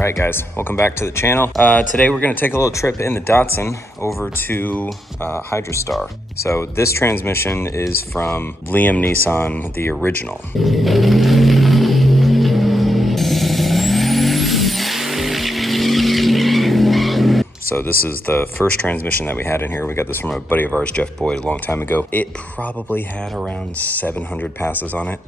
Alright guys, welcome back to the channel. Today we're going to take a little trip in the Datsun over to Hydrastar. So this transmission is from Liam Nissan, the original. So this is the first transmission that we had in here. We got this from a buddy of ours, Jeff Boyd, a long time ago. It probably had around 700 passes on it.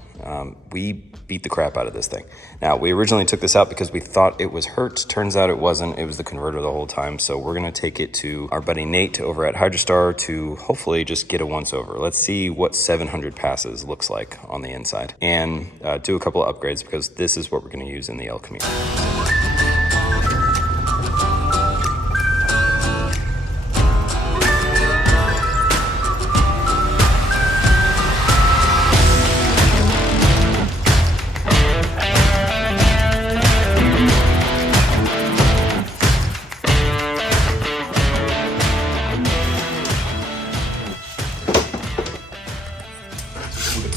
We beat the crap out of this thing. Now, we originally took this out because we thought it was hurt. Turns out it wasn't. It was the converter the whole time. So we're gonna take it to our buddy Nate over at Hydrastar to hopefully just get a once over. Let's see what 700 passes looks like on the inside and do a couple of upgrades because this is what we're gonna use in the El Camino.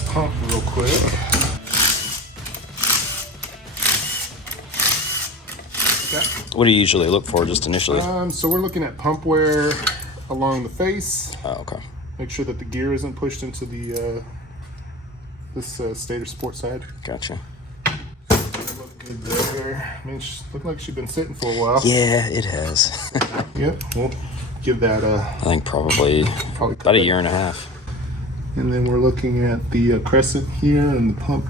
Pump real quick. What do you usually look for just initially? So we're looking at pump wear along the face. Oh, okay. Make sure that the gear isn't pushed into the this stator support side. Gotcha. Look good there. I mean, she looked like she's been sitting for a while. Yeah, it has. Yep. We'll give that I think probably about a year and a half. And then we're looking at the crescent here and the pump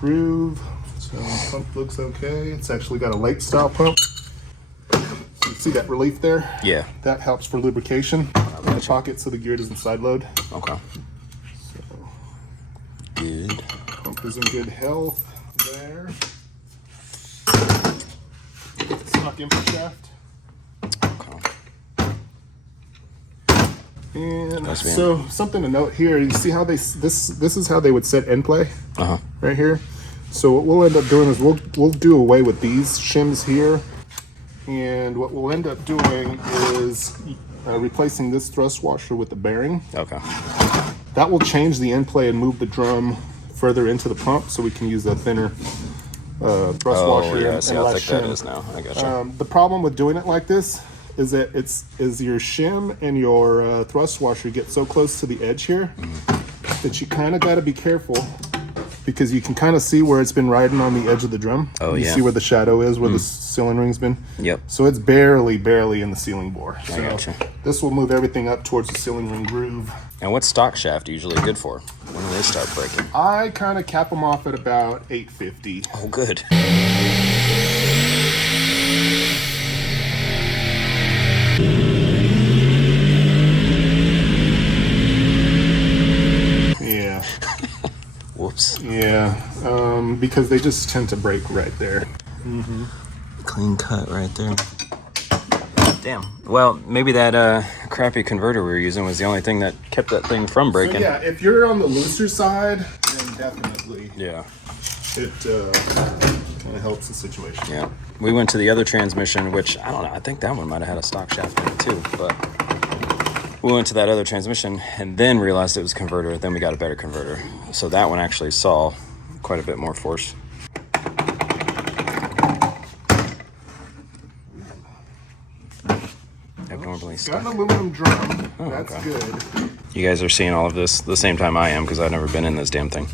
groove. So the pump looks okay. It's actually got a lake style pump. So you see that relief there? Yeah. That helps for lubrication in the pocket so the gear doesn't side load. Okay. So good. pump is in good health there. Stock input shaft. And so something to note here, you see how they this is how they would set end play right here. So what we'll end up doing is we'll do away with these shims here, and what we'll end up doing is replacing this thrust washer with the bearing. Okay. That will change the end play and move the drum further into the pump, so we can use a thinner thrust washer yeah, and see how less thick that shim. is now. I gotcha. The problem with doing it like this is that is your shim and your thrust washer get so close to the edge here that you kind of got to be careful, because you can kind of see where it's been riding on the edge of the drum. Oh, you yeah. see where the shadow is, where the sealing ring's been. Yep. So it's barely in the sealing bore. I gotcha. This will move everything up towards the sealing ring groove. And what's stock shaft usually good for? When do they start breaking? I kind of cap them off at about 850. Oh, good. Yeah. Whoops. Yeah. Because they just tend to break right there. Clean cut right there. Damn. Well, maybe that crappy converter we were using was the only thing that kept that thing from breaking. So yeah, if you're on the looser side, then definitely Yeah. it kind of helps the situation. Yeah. We went to the other transmission, which I don't know. I think that one might have had a stock shaft in it too, but we went to that other transmission and then realized it was a converter. Then we got a better converter. So that one actually saw quite a bit more force. Abnormally Got an stuck. aluminum drum. Oh, That's okay. good. You guys are seeing all of this the same time I am because I've never been in this damn thing.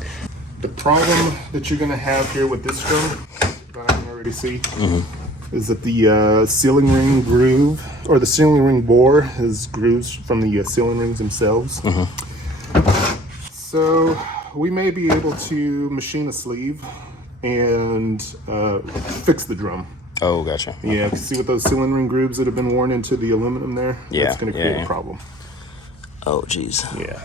The problem that you're going to have here with this drum, that I can already see, is that the sealing ring groove, or the sealing ring bore, is grooves from the sealing rings themselves. So we may be able to machine a sleeve and fix the drum. Oh, gotcha. Yeah, see with those sealing ring grooves that have been worn into the aluminum there? Yeah, That's going to create yeah. a problem. Oh, geez. Yeah.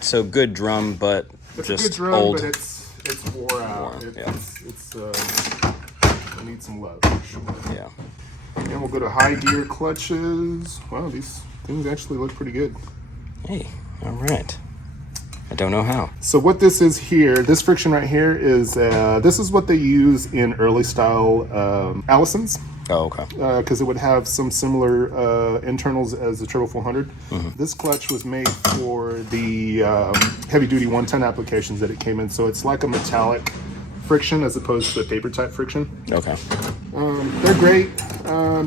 So good drum, but It's just a good drum, old. but it's wore out. Worn, yeah. It needs some love for sure. Yeah. And we'll go to high gear clutches. Wow, these things actually look pretty good. Hey, all right. I don't know how. So what this is here, this friction right here is, this is what they use in early style Allisons. Oh, okay. Because it would have some similar internals as the Turbo 400. This clutch was made for the heavy duty 110 applications that it came in. So it's like a metallic friction as opposed to a paper type friction. Okay. They're great.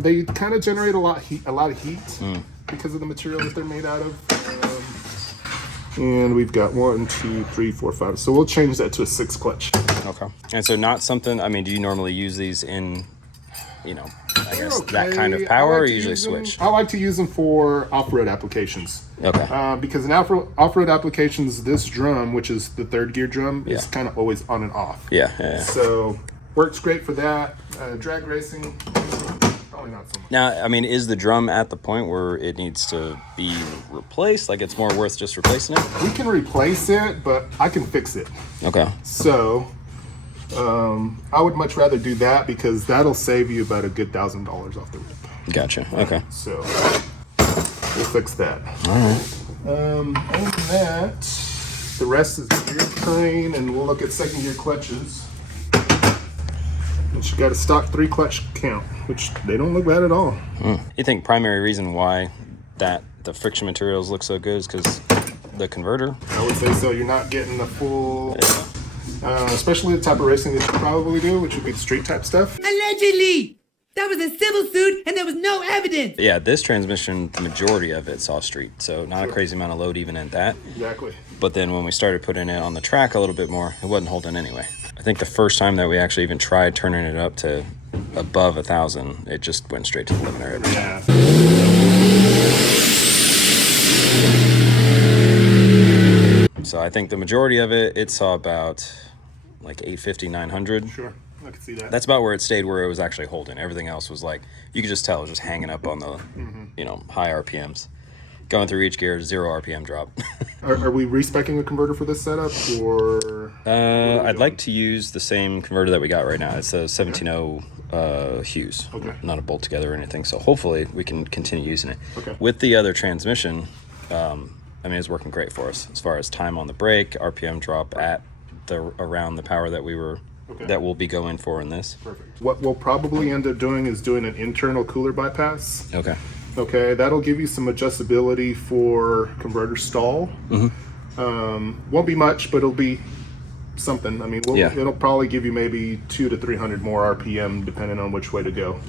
They kind of generate a lot of heat because of the material that they're made out of. And we've got 1, 2, 3, 4, 5. So we'll change that to a 6 clutch. Okay. And so not something, I mean, do you normally use these in, you know, I guess that kind of power, or you usually switch? I like to use them for off-road applications. Okay. Because in off-road applications, this drum, which is the 3rd gear drum, is kind of always on and off. Yeah. So works great for that. Drag racing, probably not so much. Now, I mean, is the drum at the point where it needs to be replaced? Like, it's more worth just replacing it? We can replace it, but I can fix it. Okay. So I would much rather do that because that'll save you about a good $1,000 off the rip. Gotcha. Okay. So we'll fix that. All right. Other than that, the rest is gear train, and we'll look at 2nd gear clutches. Which you got a stock 3 clutch count, which they don't look bad at all. You think primary reason why the friction materials look so good is because the converter? I would say so. You're not getting the full, especially the type of racing that you probably do, which would be the street type stuff. Allegedly! That was a civil suit and there was no evidence! Yeah, this transmission, the majority of it saw street, so not a crazy amount of load even at that. Exactly. But then when we started putting it on the track a little bit more, it wasn't holding anyway. I think the first time that we actually even tried turning it up to above 1,000, it just went straight to the limiter every time. Yeah. So I think the majority of it saw about like 850, 900. Sure, I can see that. That's about where it stayed, where it was actually holding. Everything else was like, you could just tell it was just hanging up on the, high RPMs. Going through each gear, 0 RPM drop. Are we respecking a converter for this setup, or? I'd like to use the same converter that we got right now. It's a 17.0 Hughes. Okay. Not a bolt together or anything. So hopefully we can continue using it. Okay. With the other transmission, I mean, it's working great for us as far as time on the brake, RPM drop at around the power that that we'll be going for in this. Perfect. What we'll probably end up doing is doing an internal cooler bypass. Okay. Okay, that'll give you some adjustability for converter stall. Won't be much, but it'll be something. I mean, it'll probably give you maybe 200 to 300 more RPM, depending on which way to go.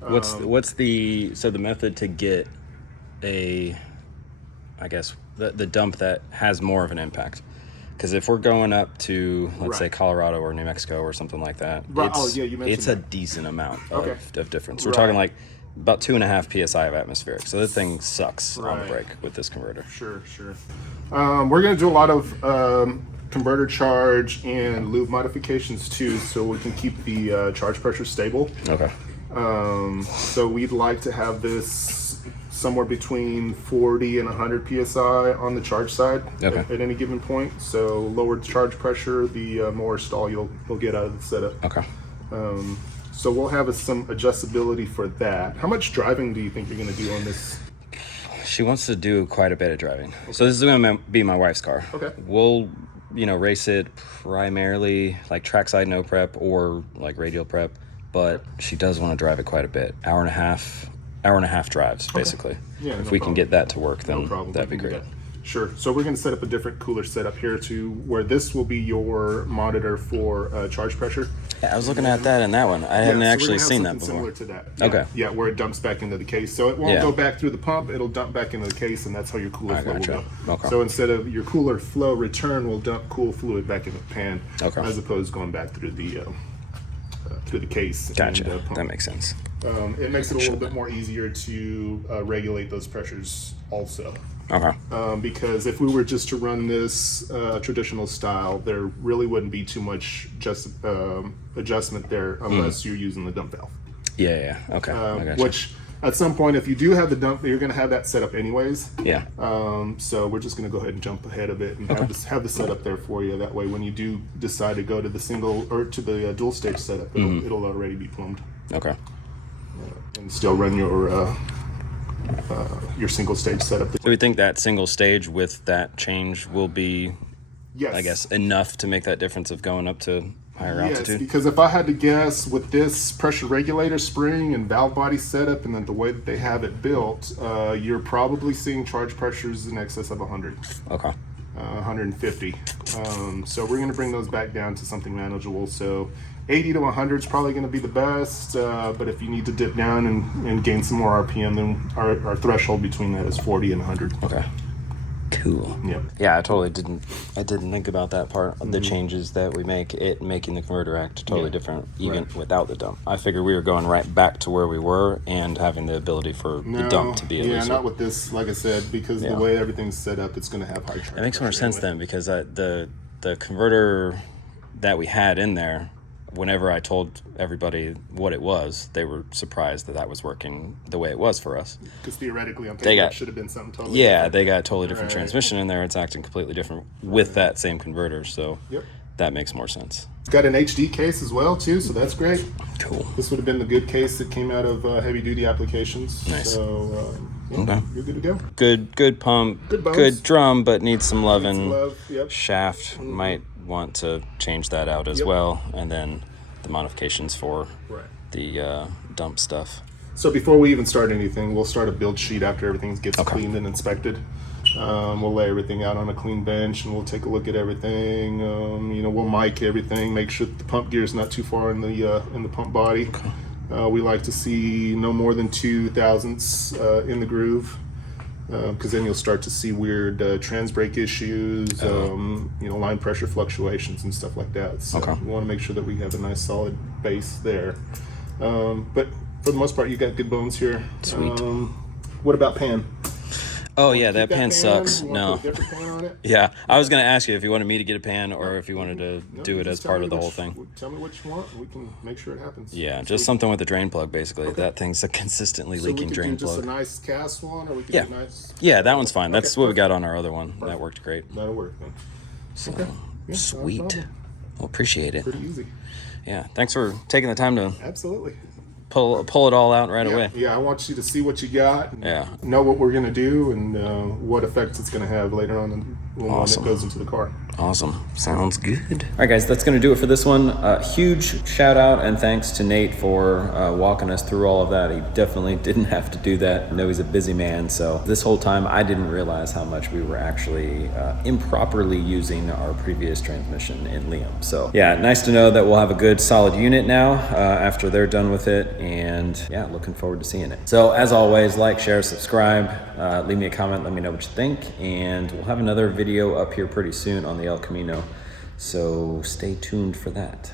What's the method to get the dump that has more of an impact? Because if we're going up to, let's say, Colorado or New Mexico or something like that, it's a decent amount of difference. We're talking like about 2.5 psi of atmospheric. So this thing sucks on the brake with this converter. Sure. We're going to do a lot of converter charge and lube modifications too, so we can keep the charge pressure stable. Okay. So we'd like to have this somewhere between 40 and 100 psi on the charge side at any given point. So lower charge pressure, the more stall you'll get out of the setup. Okay. So we'll have some adjustability for that. How much driving do you think you're going to do on this? She wants to do quite a bit of driving. Okay. So this is going to be my wife's car. Okay. We'll, race it primarily like trackside no prep or like radial prep, but she does want to drive it quite a bit. Hour and a half drives, basically. Yeah, if we can get that to work, then that'd be great. Sure. So we're going to set up a different cooler setup here to where this will be your monitor for charge pressure. Yeah, I was looking at that in that one. I hadn't actually seen that before. Similar to that. Okay. Yeah, where it dumps back into the case. So it won't go back through the pump. It'll dump back into the case, and that's how your cooler flow will go. Okay. So instead of your cooler flow return, we'll dump cool fluid back in the pan, as opposed to going back through the case. Gotcha. That makes sense. It makes it a little bit more easier to regulate those pressures also. Okay. Because if we were just to run this traditional style, there really wouldn't be too much adjustment there unless you're using the dump valve. Yeah. Okay. I gotcha. Which at some point, if you do have the dump, you're going to have that set up anyways. Yeah. So we're just going to go ahead and jump ahead of it and have the setup there for you. That way, when you do decide to go to the single or to the dual stage setup, it'll already be plumbed. Okay. And still run your single stage setup. So we think that single stage with that change will be, I guess, enough to make that difference of going up to higher altitude? Yes, because if I had to guess, with this pressure regulator spring and valve body setup and then the way that they have it built, you're probably seeing charge pressures in excess of 100. Okay. 150. So we're going to bring those back down to something manageable. So 80 to 100 is probably going to be the best, but if you need to dip down and gain some more RPM, then our threshold between that is 40 and 100. Okay. Cool. Yep. Yeah, I didn't think about that part of the changes that we make, making the converter act totally different even without the dump. I figured we were going right back to where we were and having the ability for the dump to be at least. Not with this, like I said, because the way everything's set up, it's going to have high charge. It makes more sense then, because the converter that we had in there, whenever I told everybody what it was, they were surprised that was working the way it was for us. Because theoretically, on paper, it should have been something totally different. They got a totally different transmission in there. It's acting completely different with that same converter, so that makes more sense. It's got an HD case as well, too, so that's great. Cool. This would have been the good case that came out of heavy-duty applications. Nice. So, you're good to go. Good pump, good drum, but needs some loving. Shaft might want to change that out as well, and then the modifications for the dump stuff. So before we even start anything, we'll start a build sheet after everything gets cleaned and inspected. We'll lay everything out on a clean bench, and we'll take a look at everything. We'll mic everything, make sure the pump gear is not too far in the pump body. We like to see no more than 2 thousandths in the groove, because then you'll start to see weird trans brake issues, line pressure fluctuations and stuff like that. So we want to make sure that we have a nice solid base there. But for the most part, you got good bones here. Sweet. What about pan? Oh yeah, that pan sucks. No. Put a different pan on it? Yeah, I was gonna ask you if you wanted me to get a pan or if you wanted to do it as part of the whole thing. Tell me what you want. We can make sure it happens. Yeah, just something with the drain plug, basically. That thing's a consistently leaking drain plug. Just a nice cast one, or we can do nice. Yeah, that one's fine. That's what we got on our other one. That worked great. That'll work then. So sweet. Well, appreciate it. Pretty easy. Yeah, thanks for taking the time to absolutely pull it all out right away. Yeah, I want you to see what you got. And know what we're gonna do and what effects it's gonna have later on when it goes into the car. Awesome. Sounds good. All right, guys, that's going to do it for this one. Huge shout out and thanks to Nate for walking us through all of that. He definitely didn't have to do that. I know he's a busy man, so this whole time I didn't realize how much we were actually improperly using our previous transmission in Liam. So yeah, nice to know that we'll have a good solid unit now after they're done with it, and yeah, looking forward to seeing it. So as always, like, share, subscribe, leave me a comment, let me know what you think, and we'll have another video up here pretty soon on the El Camino, so stay tuned for that.